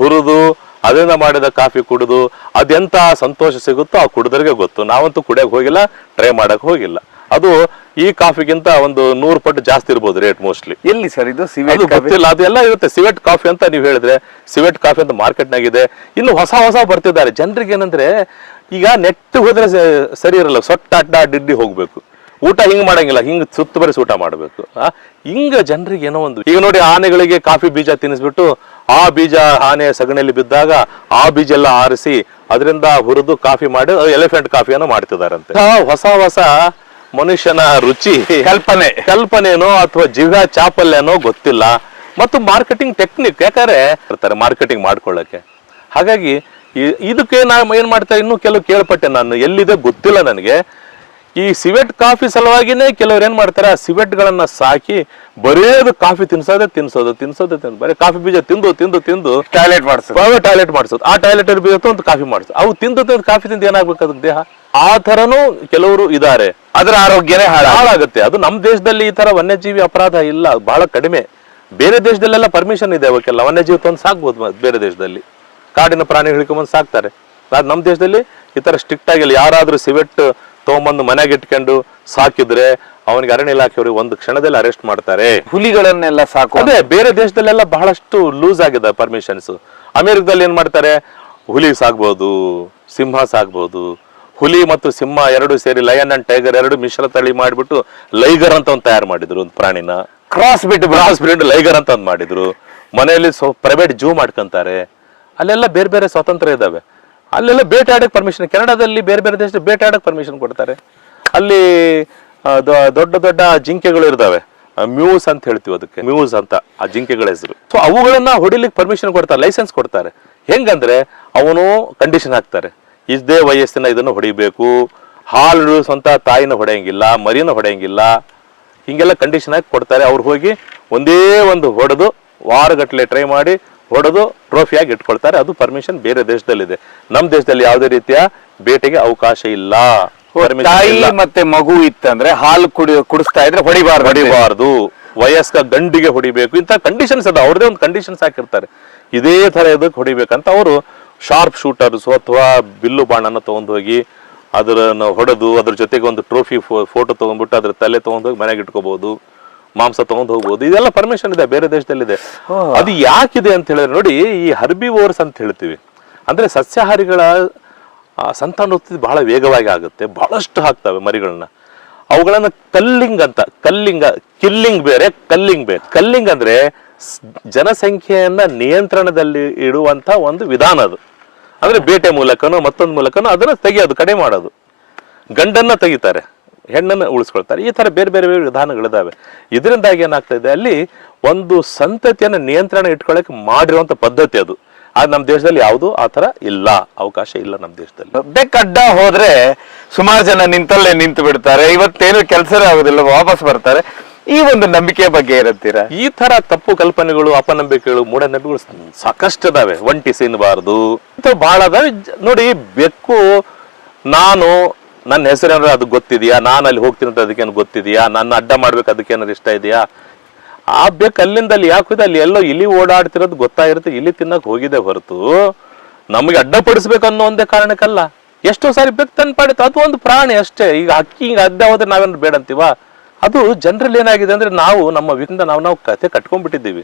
ಹುರಿದು ಅದರಿಂದ ಮಾಡಿದ ಕಾಫಿ ಕುಡಿದು ಅದೆಂತ ಸಂತೋಷ ಸಿಗುತ್ತೋ ಆ ಕುಡಿದರಿಗೆ ಗೊತ್ತು. ನಾವಂತೂ ಕುಡಿಯಕ್ ಹೋಗಿಲ್ಲ, ಟ್ರೈ ಮಾಡಕ್ ಹೋಗಿಲ್ಲ. ಅದು ಈ ಕಾಫಿಗಿಂತ ಒಂದು 100 ಪಟ್ಟು ಜಾಸ್ತಿ ಇರ್ಬೋದು ರೇಟ್ ಮೋಸ್ಟ್ಲಿ. ಎಲ್ಲಿ ಸರ್ ಇದು ಅದು ಗೊತ್ತಿಲ್ಲ, ಅದೆಲ್ಲ ಇರುತ್ತೆ. ಸಿವೆಟ್ ಕಾಫಿ ಅಂತ ನೀವು ಹೇಳಿದ್ರೆ, ಸಿವೆಟ್ ಕಾಫಿ ಅಂತ ಮಾರ್ಕೆಟ್ ನಾಗಿದೆ. ಇನ್ನು ಹೊಸ ಬರ್ತಿದ್ದಾರೆ. ಜನರಿಗೆ ಏನಂದ್ರೆ, ಈಗ ನೆಟ್ ಹೋದ್ರೆ ಸರಿ ಇರಲ್ಲ, ಸೊಟ್ಟ ಅಡ್ಡ ಡಿಡ್ಡಿ ಹೋಗ್ಬೇಕು. ಊಟ ಹಿಂಗ್ ಮಾಡಂಗಿಲ್ಲ, ಹಿಂಗ್ ಸುತ್ತ ಬರೆಸಿ ಊಟ ಮಾಡ್ಬೇಕು. ಹಿಂಗ ಜನರಿಗೆ ಏನೋ ಒಂದು, ಈಗ ನೋಡಿ ಆನೆಗಳಿಗೆ ಕಾಫಿ ಬೀಜ ತಿನ್ನಿಸ್ಬಿಟ್ಟು ಆ ಬೀಜ ಆನೆ ಸಗಣಿಯಲ್ಲಿ ಬಿದ್ದಾಗ ಆ ಬೀಜ ಎಲ್ಲ ಆರಿಸಿ ಅದರಿಂದ ಹುರಿದು ಕಾಫಿ ಮಾಡಿ ಎಲಿಫೆಂಟ್ ಕಾಫಿಯನ್ನು ಮಾಡ್ತಿದಾರಂತೆ. ಹೊಸ ಮನುಷ್ಯನ ರುಚಿ ಕಲ್ಪನೆನೋ ಅಥವಾ ಜಿವ್ಯ ಚಾಪಲ್ಯನೋ ಗೊತ್ತಿಲ್ಲ. ಮತ್ತು ಮಾರ್ಕೆಟಿಂಗ್ ಟೆಕ್ನಿಕ್, ಯಾಕಂದ್ರೆ ಮಾರ್ಕೆಟಿಂಗ್ ಮಾಡ್ಕೊಳ್ಳಕ್ಕೆ. ಹಾಗಾಗಿ ಇದಕ್ಕೆ ನಾನು ಏನ್ ಮಾಡ್ತಾರೆ, ಇನ್ನೂ ಕೆಲವು ಕೇಳ್ಪಟ್ಟೆ ನಾನು, ಎಲ್ಲಿದೆ ಗೊತ್ತಿಲ್ಲ ನನಗೆ. ಈ ಸಿವೆಟ್ ಕಾಫಿ ಸಲುವಾಗಿನೇ ಕೆಲವ್ರು ಏನ್ ಮಾಡ್ತಾರೆ, ಆ ಸಿವೆಟ್ ಗಳನ್ನ ಸಾಕಿ ಬರೇದು ಕಾಫಿ ತಿನ್ಸೋದು ಬರೀ ಕಾಫಿ ಬೀಜ ತಿಂದು ಟಾಯ್ಲೆಟ್ ಮಾಡಿಸೋದು. ಆ ಟಾಯ್ಲೆಟ್ ಬೀಜ ಒಂದು ಕಾಫಿ ಮಾಡಿಸೋದು. ಅವು ತಿಂದು ಕಾಫಿ ತಿಂದು ಏನಾಗ್ಬೇಕು ಅದಕ್ಕೆ ದೇಹ. ಆ ತರನು ಕೆಲವರು ಇದಾರೆ, ಅದರ ಆರೋಗ್ಯನೇ ಹಾಳಾಗುತ್ತೆ. ಅದು ನಮ್ಮ ದೇಶದಲ್ಲಿ ಈ ತರ ವನ್ಯಜೀವಿ ಅಪರಾಧ ಇಲ್ಲ, ಬಹಳ ಕಡಿಮೆ. ಬೇರೆ ದೇಶದಲ್ಲೆಲ್ಲ ಪರ್ಮಿಷನ್ ಇದೆ ಅವಕ್ಕೆಲ್ಲ, ವನ್ಯಜೀವಿ ತಂದು ಸಾಕ್ಬೋದು. ಬೇರೆ ದೇಶದಲ್ಲಿ ಕಾಡಿನ ಪ್ರಾಣಿ ಹಿಡ್ಕೊಂಬಂದು ಸಾಕ್ತಾರೆ. ನಮ್ಮ ದೇಶದಲ್ಲಿ ಈ ತರ ಸ್ಟ್ರಿಕ್ಟ್ ಆಗಿಲ್ಲ. ಯಾರಾದ್ರೂ ಸಿವೆಟ್ ತಗೊಂಬಂದು ಮನೆಗೆ ಇಟ್ಕೊಂಡು ಸಾಕಿದ್ರೆ ಅವನಿಗೆ ಅರಣ್ಯ ಇಲಾಖೆಯವರು ಒಂದು ಕ್ಷಣದಲ್ಲಿ ಅರೆಸ್ಟ್ ಮಾಡ್ತಾರೆ. ಹುಲಿಗಳನ್ನೆಲ್ಲ ಸಾಕು. ಅದೇ ಬೇರೆ ದೇಶದಲ್ಲೆಲ್ಲ ಬಹಳಷ್ಟು ಲೂಸ್ ಆಗಿದೆ ಪರ್ಮಿಷನ್ಸ್. ಅಮೆರಿಕದಲ್ಲಿ ಏನ್ ಮಾಡ್ತಾರೆ, ಹುಲಿ ಸಾಕ್ಬಹುದು, ಸಿಂಹ ಸಾಕ್ಬಹುದು. ಹುಲಿ ಮತ್ತು ಸಿಂಹ 2 ಸೇರಿ ಲಯನ್ ಅಂಡ್ ಟೈಗರ್ 2 ಮಿಶ್ರ ತಳಿ ಮಾಡಿಬಿಟ್ಟು ಲೈಗರ್ ಅಂತ ಒಂದು ತಯಾರು ಮಾಡಿದ್ರು. ಒಂದು ಪ್ರಾಣಿನ ಕ್ರಾಸ್ ಬಿಟ್ಟು ಲೈಗರ್ ಅಂತ ಒಂದು ಮಾಡಿದ್ರು. ಮನೆಯಲ್ಲಿ ಪ್ರೈವೇಟ್ ಜೂ ಮಾಡ್ಕೊಂತಾರೆ. ಅಲ್ಲೆಲ್ಲ ಬೇರೆ ಬೇರೆ ಸ್ವಾತಂತ್ರ್ಯ ಇದಾವೆ. ಅಲ್ಲೆಲ್ಲ ಬೇಟೆಯಾಡಕ್ ಪರ್ಮಿಷನ್, ಕೆನಡಾದಲ್ಲಿ ಬೇರೆ ದೇಶದ ಬೇಟೆಯಾಡಕ್ ಪರ್ಮಿಷನ್ ಕೊಡ್ತಾರೆ. ಅಲ್ಲಿ ದೊಡ್ಡ ಜಿಂಕೆಗಳು ಇರ್ತಾವೆ, ಮ್ಯೂಸ್ ಅಂತ ಹೇಳ್ತೀವಿ ಅದಕ್ಕೆ, ಮ್ಯೂಸ್ ಅಂತ ಆ ಜಿಂಕೆಗಳ ಹೆಸರು. ಸೊ ಅವುಗಳನ್ನ ಹೊಡಿಲಿಕ್ಕೆ ಪರ್ಮಿಷನ್ ಕೊಡ್ತಾರೆ, ಲೈಸೆನ್ಸ್ ಕೊಡ್ತಾರೆ. ಹೆಂಗಂದ್ರೆ ಅವನು ಕಂಡೀಷನ್ ಹಾಕ್ತಾರೆ, ಇದೇ ವಯಸ್ಸಿನ ಇದನ್ನು ಹೊಡಿಬೇಕು, ಹಾಲು ಸ್ವಂತ ತಾಯಿನ ಹೊಡೆಯಂಗಿಲ್ಲ, ಮರಿನ ಹೊಡೆಯಂಗಿಲ್ಲ, ಹಿಂಗೆಲ್ಲ ಕಂಡೀಷನ್ ಹಾಕಿ ಕೊಡ್ತಾರೆ. ಅವ್ರು ಹೋಗಿ ಒಂದೇ ಒಂದು ಹೊಡೆದು ವಾರಗಟ್ಟಲೆ ಟ್ರೈ ಮಾಡಿ ಹೊಡೆದು ಟ್ರೋಫಿಯಾಗಿ ಇಟ್ಕೊಳ್ತಾರೆ. ಅದು ಪರ್ಮಿಷನ್ ಬೇರೆ ದೇಶದಲ್ಲಿದೆ. ನಮ್ಮ ದೇಶದಲ್ಲಿ ಯಾವುದೇ ರೀತಿಯ ಬೇಟೆಗೆ ಅವಕಾಶ ಇಲ್ಲ. ತಾಯಿ ಮತ್ತೆ ಮಗು ಇತ್ತಂದ್ರೆ ಹಾಲು ಕುಡಿಸ್ತಾ ಇದ್ರೆ ಹೊಡಿಬಾರ್ದು, ವಯಸ್ಕ ಗಂಡಿಗೆ ಹೊಡಿಬೇಕು, ಇಂಥ ಕಂಡೀಷನ್ಸ್ ಅದ, ಅವ್ರದೇ ಒಂದು ಕಂಡೀಷನ್ಸ್ ಹಾಕಿರ್ತಾರೆ. ಇದೇ ತರ ಇದಕ್ಕೆ ಹೊಡಿಬೇಕಂತ ಅವರು ಶಾರ್ಪ್ ಶೂಟರ್ಸ್ ಅಥವಾ ಬಿಲ್ಲು ಬಾಣನ ತಗೊಂಡ್ ಹೋಗಿ ಅದನ್ನ ಹೊಡೆದು ಅದ್ರ ಜೊತೆಗೆ ಒಂದು ಟ್ರೋಫಿ ಫೋಟೋ ತಗೊಂಡ್ಬಿಟ್ಟು ಅದ್ರ ತಲೆ ತಗೊಂಡ್ ಹೋಗಿ ಮನೆಗೆ ಇಟ್ಕೋಬಹುದು, ಮಾಂಸ ತಗೊಂಡ್ ಹೋಗ್ಬೋದು. ಇದೆಲ್ಲ ಪರ್ಮಿಷನ್ ಇದೆ, ಬೇರೆ ದೇಶದಲ್ಲಿದೆ. ಅದು ಯಾಕಿದೆ ಅಂತ ಹೇಳಿದ್ರೆ ನೋಡಿ, ಈ ಹರ್ಬಿವೋರ್ಸ್ ಅಂತ ಹೇಳ್ತೀವಿ, ಅಂದ್ರೆ ಸಸ್ಯಾಹಾರಿಗಳ ಸಂತಾನೋತ್ಪತ್ತಿ ಬಹಳ ವೇಗವಾಗಿ ಆಗುತ್ತೆ, ಬಹಳಷ್ಟು ಹಾಕ್ತವೆ ಮರಿಗಳನ್ನ. ಅವುಗಳನ್ನ ಕಿಲ್ಲಿಂಗ್ ಬೇರೆ, ಕಲ್ಲಿಂಗ್ ಬೇರೆ. ಕಲ್ಲಿಂಗ್ ಅಂದ್ರೆ ಜನಸಂಖ್ಯೆಯನ್ನ ನಿಯಂತ್ರಣದಲ್ಲಿ ಇಡುವಂತ ಒಂದು ವಿಧಾನ ಅದು. ಅಂದ್ರೆ ಬೇಟೆ ಮೂಲಕನೋ ಮತ್ತೊಂದು ಮೂಲಕನೋ ಅದನ್ನ ತೆಗಿಯೋದು, ಕಡಿಮೆ ಮಾಡೋದು. ಗಂಡನ್ನ ತೆಗಿತಾರೆ, ಹೆಣ್ಣನ್ನು ಉಳಿಸ್ಕೊಳ್ತಾರೆ. ಈ ತರ ಬೇರೆ ಬೇರೆ ವಿಧಾನಗಳಿದಾವೆ. ಇದರಿಂದಾಗಿ ಏನಾಗ್ತಾ ಇದೆ, ಅಲ್ಲಿ ಒಂದು ಸಂತತಿಯನ್ನ ನಿಯಂತ್ರಣ ಇಟ್ಕೊಳ್ಳಕ್ಕೆ ಮಾಡಿರುವಂತ ಪದ್ಧತಿ ಅದು. ಆದ್ರೆ ನಮ್ಮ ದೇಶದಲ್ಲಿ ಯಾವುದು ಆ ತರ ಇಲ್ಲ, ಅವಕಾಶ ಇಲ್ಲ ನಮ್ಮ ದೇಶದಲ್ಲಿ. ಬೆಕ್ಕಡ್ಡ ಹೋದ್ರೆ ಸುಮಾರು ಜನ ನಿಂತಲ್ಲೇ ನಿಂತು ಬಿಡ್ತಾರೆ, ಇವತ್ತೇನು ಕೆಲಸನೇ ಆಗುದಿಲ್ಲ, ವಾಪಸ್ ಬರ್ತಾರೆ. ಈ ಒಂದು ನಂಬಿಕೆ ಬಗ್ಗೆ ಇರುತ್ತೀರಾ? ಈ ತರ ತಪ್ಪು ಕಲ್ಪನೆಗಳು, ಅಪನಂಬಿಕೆಗಳು, ಮೂಢನಂಬಿಕೆಗಳು ಸಾಕಷ್ಟು ಇದಾವೆ. ಒಂಟಿ ಸೀನಬಾರದು ಅಂತ ಬಹಳ ಅದಾವೆ. ನೋಡಿ, ಬೆಕ್ಕು ನನ್ನ ಹೆಸರೇನಾದ್ರು ಅದು ಗೊತ್ತಿದೆಯಾ, ನಾನು ಅಲ್ಲಿ ಹೋಗ್ತೀನಿ ಅಂತ ಅದಕ್ಕೇನು ಗೊತ್ತಿದೆಯಾ, ನನ್ನ ಅಡ್ಡ ಮಾಡ್ಬೇಕು ಅದಕ್ಕೇನಾದ್ರು ಇಷ್ಟ ಇದೆಯಾ? ಆ ಬೆಕ್ಕು ಅಲ್ಲಿಂದ ಅಲ್ಲಿ ಯಾಕಿದೆ, ಅಲ್ಲಿ ಎಲ್ಲೋ ಇಲಿ ಓಡಾಡ್ತಿರೋದು ಗೊತ್ತಾಗಿರುತ್ತೆ, ಇಲಿ ತಿನ್ನಕ್ ಹೋಗಿದೆ ಹೊರತು ನಮಗೆ ಅಡ್ಡಪಡಿಸ್ಬೇಕು ಅನ್ನೋ ಒಂದೇ ಕಾರಣಕ್ಕಲ್ಲ. ಎಷ್ಟೋ ಸಾರಿ ಬೆಕ್ಕು ತನ್ನ ಪಾಡಿತ್ತು, ಅದು ಒಂದು ಪ್ರಾಣಿ ಅಷ್ಟೇ. ಈಗ ಅಕ್ಕಿ ಹಿಂಗ ಅಡ್ಡ ಹೋದ್ರೆ ನಾವೇನು ಬೇಡ ಅಂತೀವ? ಅದು ಜನರಲ್ಲಿ ಏನಾಗಿದೆ ಅಂದ್ರೆ ನಾವು ನಮ್ಮ ವಿಂದ ನಾವು ಕತೆ ಕಟ್ಕೊಂಡ್ಬಿಟ್ಟಿದ್ದೀವಿ.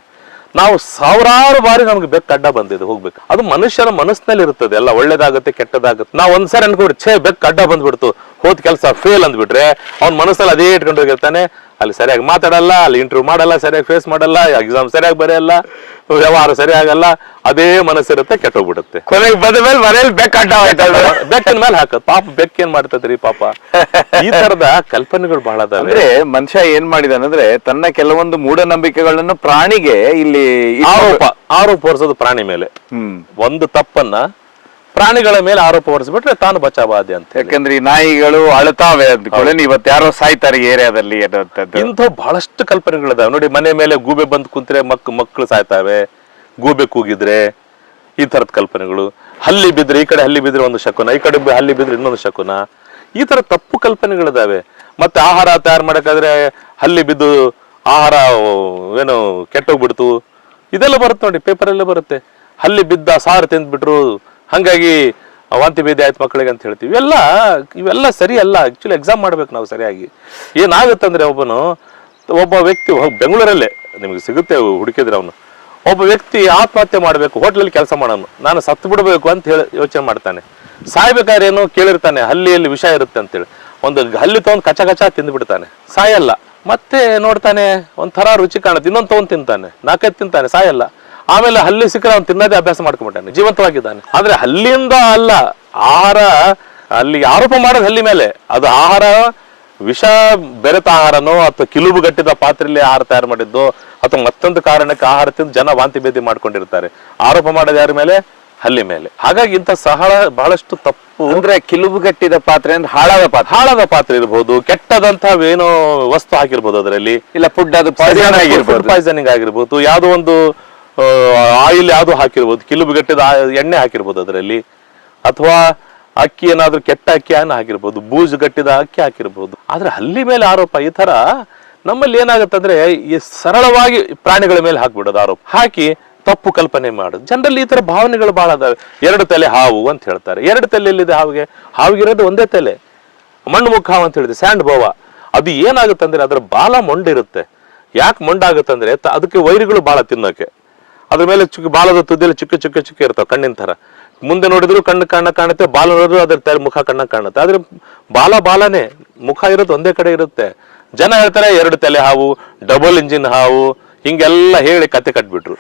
ನಾವು ಸಾವಿರಾರು ಬಾರಿ ನಮ್ಗೆ ಬೆಕ್ಕು ಅಡ್ಡ ಬಂದಿದೆ ಹೋಗ್ಬೇಕು. ಅದು ಮನುಷ್ಯನ ಮನಸ್ಸಿನಲ್ಲಿ ಇರ್ತದೆ, ಎಲ್ಲ ಒಳ್ಳೇದಾಗುತ್ತೆ ಕೆಟ್ಟದಾಗುತ್ತೆ. ನಾವು ಒಂದ್ಸರಿ ಅನ್ಕೊಂಡ್ಬಿಟ್ಟು ಬೆಕ್ಕು ಅಡ್ಡ ಬಂದ್ಬಿಡ್ತು, ಹೋದ್ ಕೆಲಸ ಫೇಲ್ ಅಂದ್ಬಿಟ್ರೆ ಅವ್ನ ಮನಸ್ಸಲ್ಲಿ ಅದೇ ಇಟ್ಕೊಂಡು ಹೋಗಿರ್ತಾನೆ. ಅಲ್ಲಿ ಸರಿಯಾಗಿ ಮಾತಾಡಲ್ಲ, ಅಲ್ಲಿ ಇಂಟರ್ವ್ಯೂ ಮಾಡಲ್ಲ, ಸರಿಯಾಗಿ ಫೇಸ್ ಮಾಡಲ್ಲ, ಎಕ್ಸಾಮ್ ಸರಿಯಾಗಿ ಬರೆಯಲ್ಲ, ವ್ಯವಹಾರ ಸರಿಯಾಗಲ್ಲ, ಅದೇ ಮನಸ್ಸಿರುತ್ತೆ, ಕೆಟ್ಟೋಗ್ಬಿಡುತ್ತೆ. ಕೊನೆಗೆ ಬಂದ ಮೇಲೆ ಮನೇಲಿ ಬೆಕ್ಕ ಅಡ್ಡ ಬೆಕ್ಕನ ಮೇಲೆ ಹಾಕತ್. ಪಾಪ ಬೆಕ್ಕ ಏನ್ ಮಾಡ್ತದ್ರಿ ಪಾಪ. ಈ ತರದ ಕಲ್ಪನೆಗಳು ಬಹಳ ಅದಾವೆ. ಅಂದ್ರೆ ಮನುಷ್ಯ ಏನ್ ಮಾಡಿದಾನಂದ್ರೆ ತನ್ನ ಕೆಲವೊಂದು ಮೂಢನಂಬಿಕೆಗಳನ್ನು ಪ್ರಾಣಿಗೆ ಇಲ್ಲಿ ಆರೋಪ ಹೊರಿಸೋದು ಪ್ರಾಣಿ ಮೇಲೆ. ಒಂದು ತಪ್ಪನ್ನ ಪ್ರಾಣಿಗಳ ಮೇಲೆ ಆರೋಪ ಹೊರಿಸ್ಬಿಟ್ರೆ ತಾನು ಬಚಾವಾದೆ ಅಂತ. ಯಾಕಂದ್ರೆ ಈ ನಾಯಿಗಳು ಅಳ್ತಾವೆ ಅಂದ್ಕೊಳ್ಳಿ, ಇವತ್ತು ಯಾರೋ ಸಾಯ್ತಾರೆ ಏರಿಯಾದಲ್ಲಿ ಅನ್ನೋಂಥದ್ದು. ಇಂಥ ಬಹಳಷ್ಟು ಕಲ್ಪನೆಗಳಿದಾವೆ ನೋಡಿ. ಮನೆ ಮೇಲೆ ಗೂಬೆ ಬಂದು ಕುಂತ್ರೆ ಮಕ್ಕಳು ಸಾಯ್ತಾವೆ, ಗೂಬೆ ಕೂಗಿದ್ರೆ, ಈ ತರದ ಕಲ್ಪನೆಗಳು. ಹಲ್ಲಿ ಬಿದ್ರೆ ಈ ಕಡೆ ಹಲ್ಲಿ ಬಿದ್ರೆ ಒಂದು ಶಕುನ, ಈ ಕಡೆ ಹಲ್ಲಿ ಬಿದ್ರೆ ಇನ್ನೊಂದು ಶಕುನ. ಈ ತರ ತಪ್ಪು ಕಲ್ಪನೆಗಳಿದಾವೆ. ಮತ್ತೆ ಆಹಾರ ತಯಾರು ಮಾಡಕ್ಕಾದ್ರೆ ಹಲ್ಲಿ ಬಿದ್ದು ಆಹಾರ ಏನು ಕೆಟ್ಟೋಗ್ಬಿಡ್ತು, ಇದೆಲ್ಲ ಬರುತ್ತೆ ನೋಡಿ, ಪೇಪರ್ ಎಲ್ಲ ಬರುತ್ತೆ. ಹಲ್ಲಿ ಬಿದ್ದ ಸಾರು ತಿಂದ್ಬಿಟ್ರು, ಹಂಗಾಗಿ ವಾಂತಿ ಭೇದಿ ಆಯ್ತು ಮಕ್ಕಳಿಗೆ ಅಂತ ಹೇಳ್ತೀವಿ. ಇವೆಲ್ಲ ಸರಿ ಅಲ್ಲ. ಆಕ್ಚುಲಿ ಎಕ್ಸಾಮ್ ಮಾಡ್ಬೇಕು ನಾವು ಸರಿಯಾಗಿ. ಏನಾಗುತ್ತಂದ್ರೆ ಒಬ್ಬ ವ್ಯಕ್ತಿ ಬೆಂಗಳೂರಲ್ಲೇ ನಿಮ್ಗೆ ಸಿಗುತ್ತೆ, ಹುಡುಕಿದ್ರೆ ಅವನು ಒಬ್ಬ ವ್ಯಕ್ತಿ ಆತ್ಮಹತ್ಯೆ ಮಾಡ್ಬೇಕು, ಹೋಟ್ಲಲ್ಲಿ ಕೆಲಸ ಮಾಡೋನು, ನಾನು ಸತ್ತು ಬಿಡ್ಬೇಕು ಅಂತ ಹೇಳಿ ಯೋಚನೆ ಮಾಡ್ತಾನೆ. ಸಾಯ್ಬೇಕಾದ್ರೆ ಏನೋ ಕೇಳಿರ್ತಾನೆ, ಹಲ್ಲಿಯಲ್ಲಿ ವಿಷ ಇರುತ್ತೆ ಅಂತೇಳಿ ಒಂದು ಹಲ್ಲಿ ತಗೊಂಡ್ ಕಚ ತಿಂದ್ಬಿಡ್ತಾನೆ, ಸಾಯಲ್ಲ. ಮತ್ತೆ ನೋಡ್ತಾನೆ ಒಂಥರ ರುಚಿ ಕಾಣುತ್ತೆ, ಇನ್ನೊಂದು ತಗೊಂಡ್ ತಿಂತಾನೆ, 4-5 ತಿಂತಾನೆ, ಸಾಯಲ್ಲ. ಆಮೇಲೆ ಹಲ್ಲಿ ಸಿಕ್ಕರೆ ಅವ್ನು ತಿನ್ನೋದೇ ಅಭ್ಯಾಸ ಮಾಡ್ಕೊಂಡ್ಬಿಟ್ಟಾನೆ, ಜೀವಂತವಾಗಿದ್ದಾನೆ. ಆದ್ರೆ ಹಲ್ಲಿಯಿಂದ ಅಲ್ಲ, ಆಹಾರ ಅಲ್ಲಿ ಆರೋಪ ಮಾಡೋದು ಹಲ್ಲಿ ಮೇಲೆ. ಅದು ಆಹಾರ ವಿಷ ಬೆರೆತ ಆಹಾರನೋ ಅಥವಾ ಕಿಲುಬು ಗಟ್ಟಿದ ಪಾತ್ರೆಯಲ್ಲಿ ಆಹಾರ ತಯಾರು ಮಾಡಿದ್ದು ಅಥವಾ ಮತ್ತೊಂದು ಕಾರಣಕ್ಕೆ ಆಹಾರ ತಿಂದು ಜನ ವಾಂತಿ ಭೇದಿ ಮಾಡ್ಕೊಂಡಿರ್ತಾರೆ. ಆರೋಪ ಮಾಡೋದು ಯಾರ ಮೇಲೆ? ಹಲ್ಲಿ ಮೇಲೆ. ಹಾಗಾಗಿ ಇಂಥ ಬಹಳಷ್ಟು ತಪ್ಪು. ಅಂದ್ರೆ ಕಿಲುಬು ಗಟ್ಟಿದ ಪಾತ್ರೆ ಅಂದ್ರೆ ಹಾಳಾದ ಪಾತ್ರೆ ಇರ್ಬೋದು, ಕೆಟ್ಟದಂತಹ ಏನೋ ವಸ್ತು ಹಾಕಿರ್ಬೋದು ಅದರಲ್ಲಿ, ಇಲ್ಲ ಫುಡ್ ಅದು ಪಾಯ್ಸನಿಂಗ್ ಆಗಿರ್ಬೋದು, ಯಾವ್ದೋ ಒಂದು ಆಯಿಲ್ ಯಾವ್ದು ಹಾಕಿರ್ಬೋದು, ಕಿಲುಬು ಗಟ್ಟಿದ ಎಣ್ಣೆ ಹಾಕಿರ್ಬೋದು ಅದರಲ್ಲಿ, ಅಥವಾ ಅಕ್ಕಿ ಏನಾದ್ರೂ ಕೆಟ್ಟ ಅಕ್ಕಿಯನ್ನು ಹಾಕಿರ್ಬೋದು, ಬೂಜು ಗಟ್ಟಿದ ಅಕ್ಕಿ ಹಾಕಿರ್ಬೋದು. ಆದ್ರೆ ಹಲ್ಲಿ ಮೇಲೆ ಆರೋಪ ಈ ತರ ನಮ್ಮಲ್ಲಿ ಏನಾಗುತ್ತಂದ್ರೆ ಈ ಸರಳವಾಗಿ ಪ್ರಾಣಿಗಳ ಮೇಲೆ ಹಾಕ್ಬಿಡೋದು ಆರೋಪ, ಹಾಕಿ ತಪ್ಪು ಕಲ್ಪನೆ ಮಾಡೋದು. ಜನರಲ್ಲಿ ಈ ತರ ಭಾವನೆಗಳು ಬಹಳ ಅದಾವೆ. 2 ತಲೆ ಹಾವು ಅಂತ ಹೇಳ್ತಾರೆ. 2 ತಲೆಯಲ್ಲಿದೆ ಹಾವಿಗಿರೋದು ಒಂದೇ ತಲೆ. ಮಣ್ಣು ಮುಖ ಹಾವು ಅಂತ ಹೇಳಿದೆ, ಸ್ಯಾಂಡ್ ಬೋವ. ಅದು ಏನಾಗುತ್ತಂದ್ರೆ ಅದರ ಬಾಲ ಮೊಂಡಿರುತ್ತೆ. ಯಾಕೆ ಮೊಂಡಾಗುತ್ತಂದ್ರೆ ಅದಕ್ಕೆ ವೈರಿಗಳು ಬಾಳ ತಿನ್ನೋಕೆ. ಅದ್ರ ಮೇಲೆ ಬಾಲದ ತುದಿಯಲ್ಲಿ ಚುಕ್ಕೆ ಇರ್ತಾವ, ಕಣ್ಣಿನ ತರ. ಮುಂದೆ ನೋಡಿದ್ರು ಕಣ್ಣು ಕಾಣುತ್ತೆ, ಬಾಲ ನೋಡಿದ್ರು ಅದ್ರ ಮುಖ ಕಣ್ಣ ಕಾಣುತ್ತೆ. ಆದ್ರೆ ಬಾಲನೇ, ಮುಖ ಇರೋದು ಒಂದೇ ಕಡೆ ಇರುತ್ತೆ. ಜನ ಹೇಳ್ತಾರೆ 2 ತಲೆ ಹಾವು, ಡಬಲ್ ಇಂಜಿನ್ ಹಾವು, ಹಿಂಗೆಲ್ಲ ಹೇಳಿ ಕತೆ ಕಟ್ಬಿಟ್ರು.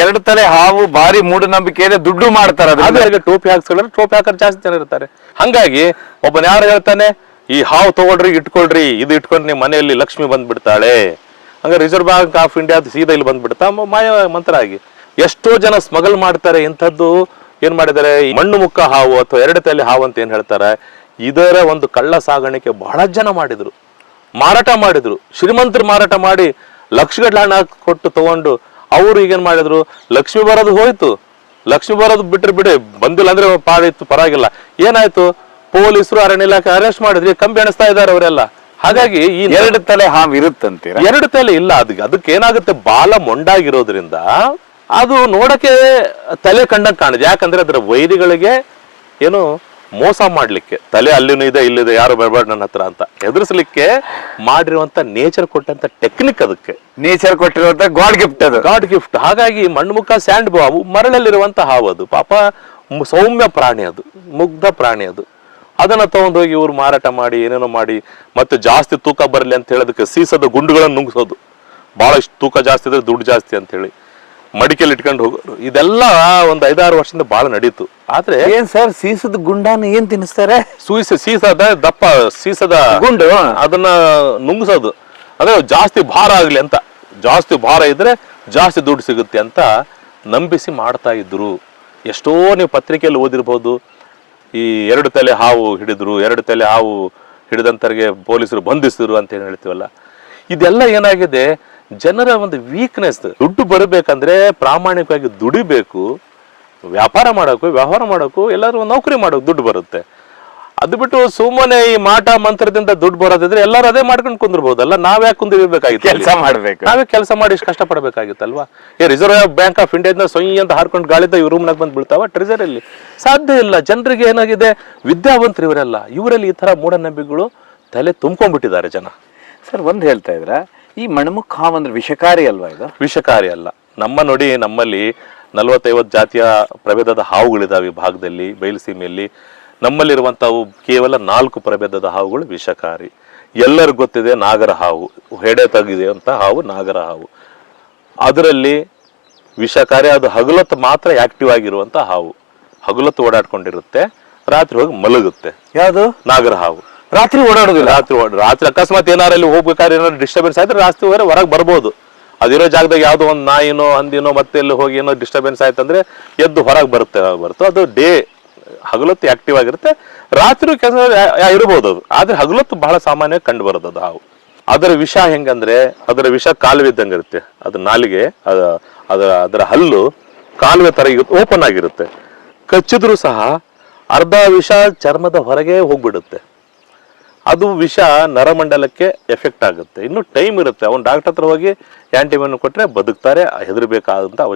2 ತಲೆ ಹಾವು ಭಾರಿ ಮೂಢನಂಬಿಕೆಯಲ್ಲಿ ದುಡ್ಡು ಮಾಡ್ತಾರೆ. ಅದೇ ಟೋಪಿ ಹಾಕ್ಸ್ಕೊಂಡ್ರೆ ಟೋಪಿ ಹಾಕೋರು ಜಾಸ್ತಿ ಜನ ಇರ್ತಾರೆ. ಹಂಗಾಗಿ ಒಬ್ಬನ ಯಾರು ಹೇಳ್ತಾನೆ, ಈ ಹಾವು ತಗೊಳ್ರಿ, ಇಟ್ಕೊಳ್ರಿ, ಇದು ಇಟ್ಕೊಂಡ್ರೆ ನಿಮ್ಮ ಮನೆಯಲ್ಲಿ ಲಕ್ಷ್ಮಿ ಬಂದ್ಬಿಡ್ತಾಳೆ, ಹಂಗ ರಿಸರ್ವ್ ಬ್ಯಾಂಕ್ ಆಫ್ ಇಂಡಿಯಾ ಸೀದಾ ಇಲ್ಲಿ ಬಂದ್ಬಿಡ್ತಾ ಮಾಯ ಮಂತ್ರ ಆಗಿ. ಎಷ್ಟೋ ಜನ ಸ್ಮಗಲ್ ಮಾಡ್ತಾರೆ. ಇಂಥದ್ದು ಏನ್ ಮಾಡಿದ್ದಾರೆ, ಮಣ್ಣು ಮುಕ್ಕ ಹಾವು ಅಥವಾ 2 ತಲೆ ಹಾವು ಅಂತ ಏನ್ ಹೇಳ್ತಾರೆ, ಇದರ ಒಂದು ಕಳ್ಳ ಸಾಗಾಣಿಕೆ ಬಹಳ ಜನ ಮಾಡಿದ್ರು, ಮಾರಾಟ ಮಾಡಿದ್ರು. ಶ್ರೀಮಂತರು ಮಾರಾಟ ಮಾಡಿ ಲಕ್ಷಗಟ್ಟಲೆ ಹಣ ಕೊಟ್ಟು ತಗೊಂಡು ಅವರು ಈಗೇನ್ ಮಾಡಿದ್ರು, ಲಕ್ಷ್ಮಿ ಬರೋದು ಹೋಯ್ತು, ಲಕ್ಷ್ಮಿ ಬರೋದು ಬಿಟ್ರೆ ಬಿಡಿ, ಬಂದಿಲ್ಲ ಅಂದ್ರೆ ಪಾಡಿತ್ತು, ಪರವಾಗಿಲ್ಲ. ಏನಾಯ್ತು, ಪೊಲೀಸರು ಅರಣ್ಯ ಇಲಾಖೆ ಅರೆಸ್ಟ್ ಮಾಡಿದ್ರಿ, ಕಂಬಿ ಎಣಿಸ್ತಾ ಇದ್ದಾರೆ ಅವರೆಲ್ಲ. ಹಾಗಾಗಿ ಈ 2 ತಲೆ ಹಾವು ಇರುತ್ತಂತೀರಾ? 2 ತಲೆ ಇಲ್ಲ. ಅದಕ್ಕೆ ಏನಾಗುತ್ತೆ, ಬಾಲ ಮೊಂಡಾಗಿರೋದ್ರಿಂದ ಅದು ನೋಡಕ್ಕೆ ತಲೆ ಕಂಡಂಗೆ ಕಾಣಿದೆ. ಯಾಕಂದ್ರೆ ಅದರ ವೈರಿಗಳಿಗೆ ಏನು ಮೋಸ ಮಾಡ್ಲಿಕ್ಕೆ, ತಲೆ ಅಲ್ಲಿನೂ ಇದೆ ಇಲ್ಲಿದೆ ಯಾರು ಬರಬೇಡ ನನ್ನ ಹತ್ರ ಅಂತ ಹೆದರ್ಸ್ಲಿಕ್ಕೆ ಮಾಡಿರುವಂತ ನೇಚರ್ ಕೊಟ್ಟಂತ ಟೆಕ್ನಿಕ್. ಅದಕ್ಕೆ ನೇಚರ್ ಕೊಟ್ಟಿರುವಂತ ಗಾಡ್ ಗಿಫ್ಟ್ ಅದು, ಗಾಡ್ ಗಿಫ್ಟ್. ಹಾಗಾಗಿ ಮಣ್ಣುಮುಖ ಸ್ಯಾಂಡ್ ಬಾವು ಮರಳಲ್ಲಿರುವಂತ ಹಾವು ಅದು. ಪಾಪ ಸೌಮ್ಯ ಪ್ರಾಣಿ ಅದು, ಮುಗ್ಧ ಪ್ರಾಣಿ ಅದು. ಅದನ್ನ ತಗೊಂಡೋಗಿ ಇವ್ರು ಮಾರಾಟ ಮಾಡಿ ಏನೇನೋ ಮಾಡಿ ಮತ್ತೆ ಜಾಸ್ತಿ ತೂಕ ಬರಲಿ ಅಂತ ಹೇಳೋದಕ್ಕೆ ಸೀಸದ ಗುಂಡುಗಳನ್ನು ನುಂಗಿಸೋದು. ಬಹಳ ಇಷ್ಟು ತೂಕ ಜಾಸ್ತಿ ಇದ್ರೆ ದುಡ್ಡು ಜಾಸ್ತಿ ಅಂತ ಹೇಳಿ ಮಡಿಕೆಯಲ್ಲಿ ಇಟ್ಕೊಂಡು ಹೋಗೋರು. ಇದೆಲ್ಲ ಒಂದು 5-6 ವರ್ಷದಿಂದ ಬಹಳ ನಡೀತು. ಆದ್ರೆ ಏನ್ ಸರ್ ಸೀಸದ ಗುಂಡಾನ ಏನ್ ತಿನ್ನಿಸ್ತಾರೆ? ಸೀಸದ ದಪ್ಪ ಸೀಸದ ಗುಂಡು ಅದನ್ನ ನುಂಗಿಸೋದು. ಅಂದ್ರೆ ಜಾಸ್ತಿ ಭಾರ ಆಗ್ಲಿ ಅಂತ, ಜಾಸ್ತಿ ಭಾರ ಇದ್ರೆ ಜಾಸ್ತಿ ದುಡ್ಡು ಸಿಗುತ್ತೆ ಅಂತ ನಂಬಿಸಿ ಮಾಡ್ತಾ ಇದ್ರು. ಎಷ್ಟೋ ನೀವು ಪತ್ರಿಕೆಯಲ್ಲಿ ಓದಿರ್ಬೋದು, ಈ 2 ತಲೆ ಹಾವು ಹಿಡಿದ್ರು, 2 ತಲೆ ಹಾವು ಹಿಡಿದಂತರಿಗೆ ಪೊಲೀಸರು ಬಂಧಿಸಿದ್ರು ಅಂತ ಏನ್ ಹೇಳ್ತೀವಲ್ಲ. ಇದೆಲ್ಲ ಏನಾಗಿದೆ, ಜನರ ಒಂದು ವೀಕ್ನೆಸ್. ದುಡ್ಡು ಬರಬೇಕಂದ್ರೆ ಪ್ರಾಮಾಣಿಕವಾಗಿ ದುಡಿಬೇಕು, ವ್ಯಾಪಾರ ಮಾಡೋಕು ವ್ಯವಹಾರ ಮಾಡೋಕು ಎಲ್ಲರೂ ನೌಕರಿ ಮಾಡೋಕು ದುಡ್ಡು ಬರುತ್ತೆ. ಅದು ಬಿಟ್ಟು ಸುಮ್ಮನೆ ಈ ಮಾಟ ಮಂತ್ರದಿಂದ ದುಡ್ಡು ಬರೋದಿದ್ರೆ ಎಲ್ಲರೂ ಅದೇ ಮಾಡ್ಕೊಂಡು ಕುಂದಿರ್ಬೋದಲ್ಲ. ನಾವ್ಯಾಕೆ ಕುಂದಿರ್ಬೇಕಾಗಿತ್ತು? ಕೆಲಸ ಮಾಡ್ಬೇಕು, ನಾವೇ ಕೆಲಸ ಮಾಡಿ ಇಷ್ಟು ಕಷ್ಟಪಡಬೇಕಾಗಿತ್ತಲ್ವಾ? ರಿಸರ್ವ್ ಬ್ಯಾಂಕ್ ಆಫ್ ಇಂಡಿಯಾದಿಂದ ಸೊಯ್ ಅಂತ ಹಾರ್ಕೊಂಡು ಗಾಳಿದ ಇವ್ ರೂಮ್ನಾಗ ಬಂದು ಬೀಳ್ತಾವ ಟ್ರೆಜರಲ್ಲಿ? ಸಾಧ್ಯ ಇಲ್ಲ. ಜನರಿಗೆ ಏನಾಗಿದೆ, ವಿದ್ಯಾವಂತರು ಇವರೆಲ್ಲ, ಇವರಲ್ಲಿ ಈ ತರ ಮೂಢನಂಬಿಕೆಗಳು ತಲೆ ತುಂಬ್ಕೊಂಡ್ಬಿಟ್ಟಿದ್ದಾರೆ ಜನ. ಸರ್ ಒಂದ್ ಹೇಳ್ತಾ ಇದ್ರ, ಈ ಮಣ್ಮುಖ ಹಾವು ಅಂದ್ರೆ ವಿಷಕಾರಿ ಅಲ್ವಾ ಇದು? ವಿಷಕಾರಿ ಅಲ್ಲ. ನೋಡಿ, ನಮ್ಮಲ್ಲಿ 40-50 ಜಾತಿಯ ಪ್ರಭೇದದ ಹಾವುಗಳಿದಾವೆ ಈ ಭಾಗದಲ್ಲಿ, ಬಯಲುಸೀಮೆಯಲ್ಲಿ. ನಮ್ಮಲ್ಲಿರುವಂತವು ಕೇವಲ 4 ಪ್ರಭೇದದ ಹಾವುಗಳು ವಿಷಕಾರಿ. ಎಲ್ಲರಿಗೂ ಗೊತ್ತಿದೆ ನಾಗರ ಹಾವು, ಹೆಡೆ ತೆಗಿದೆ ಅಂತ ಹಾವು ನಾಗರ ಹಾವು. ಅದರಲ್ಲಿ ವಿಷಕಾರಿ, ಅದು ಹಗಲೊತ್ತು ಮಾತ್ರ ಆಕ್ಟಿವ್ ಆಗಿರುವಂತ ಹಾವು. ಹಗಲೊತ್ತು ಓಡಾಡ್ಕೊಂಡಿರುತ್ತೆ, ರಾತ್ರಿ ಹೋಗಿ ಮಲಗುತ್ತೆ. ಯಾವುದು? ನಾಗರ ಹಾವು. ರಾತ್ರಿ ಓಡಾಡೋದಿಲ್ಲ? ರಾತ್ರಿ ಅಕಸ್ಮಾತ್ ಏನಾರಲ್ಲಿ ಹೋಗ್ಬೇಕಾದ್ರೆ ಏನಾದ್ರು ಡಿಸ್ಟರ್ಬೆನ್ಸ್ ಆಯ್ತು, ರಾತ್ರಿ ಹೊರಗೆ ಬರ್ಬೋದು. ಅದಿರೋ ಜಾಗದಾಗ ಯಾವ್ದೋ ಒಂದು ನಾಯಿನೋ ಹಂದಿನೋ ಮತ್ತೆ ಎಲ್ಲಿ ಹೋಗಿ ಏನೋ ಡಿಸ್ಟರ್ಬೆನ್ಸ್ ಆಯ್ತಂದ್ರೆ ಎದ್ದು ಹೊರಗೆ ಬರುತ್ತೆ. ಅದು ಡೇ ಹಗಲೊತ್ತು ಆಕ್ಟಿವ್ ಆಗಿರುತ್ತೆ, ರಾತ್ರಿ ಕೆಲಸ ಇರಬಹುದು ಅದು. ಆದ್ರೆ ಹಗಲೊತ್ತು ಬಹಳ ಸಾಮಾನ್ಯ ಕಂಡು ಬರೋದು ಅದು ಹಾವು. ಅದರ ವಿಷ ಹೆಂಗಂದ್ರೆ, ಅದರ ವಿಷ ಕಾಲುವೆ ಇದ್ದಂಗೆ ಇರುತ್ತೆ. ಅದು ನಾಲಿಗೆ, ಅದರ ಹಲ್ಲು ಕಾಲುವೆ ತರ ಓಪನ್ ಆಗಿರುತ್ತೆ. ಕಚ್ಚಿದ್ರು ಸಹ ಅರ್ಧ ವಿಷ ಚರ್ಮದ ಹೊರಗೆ ಹೋಗ್ಬಿಡುತ್ತೆ. ಅದು ವಿಷ ನರಮಂಡಲಕ್ಕೆ ಎಫೆಕ್ಟ್ ಆಗುತ್ತೆ. ಇನ್ನು ಟೈಮ್ ಇರುತ್ತೆ. ಅವ್ನು ಡಾಕ್ಟರ್ ಹತ್ರ ಹೋಗಿ ಆಂಟಿಬಯೋಟಿಕ್ ಕೊಟ್ರೆ ಬದುಕ್ತಾರೆ, ಹೆದರ್ಬೇಕಾದಂತ ಅವಶ್ಯಕ